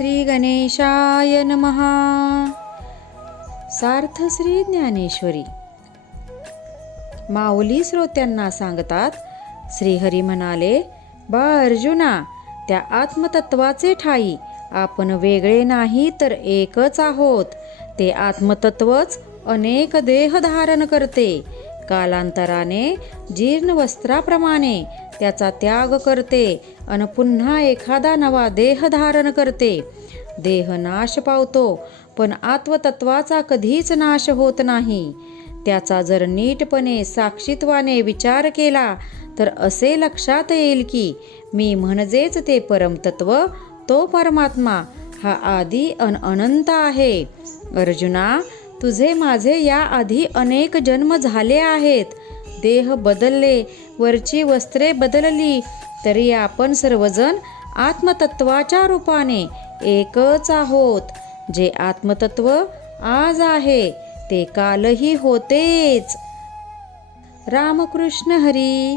श्री गणेशाय नमः. सार्थ श्री ज्ञानेश्वरी. माऊली श्रोत्यांना सांगतात, श्रीहरी म्हणाले, बा अर्जुना, त्या आत्मतत्वाचे ठाई आपण वेगळे नाही तर एकच आहोत. ते आत्मतत्वच अनेक देह धारण करते. कालांतराने जीर्ण वस्त्राप्रमाणे त्याचा त्याग करते आणि पुन्हा एखादा नवा देह धारण करते. देह नाश पावतो, पण आत्मतत्वाचा कधीच नाश होत नाही. त्याचा जर नीटपणे साक्षीत्वाने विचार केला तर असे लक्षात येईल की मी म्हणजेच ते परमतत्व, तो परमात्मा हा आदी अनंत आहे. अर्जुना, तुझे माझे या आधी अनेक जन्म झाले आहेत. देह बदलले, वरची वस्त्रे बदलली, तरी आपण सर्वजण आत्मतत्वाच्या रूपाने एकच आहोत. जे आत्मतत्व आज आहे ते कालही होतेच. रामकृष्ण हरी.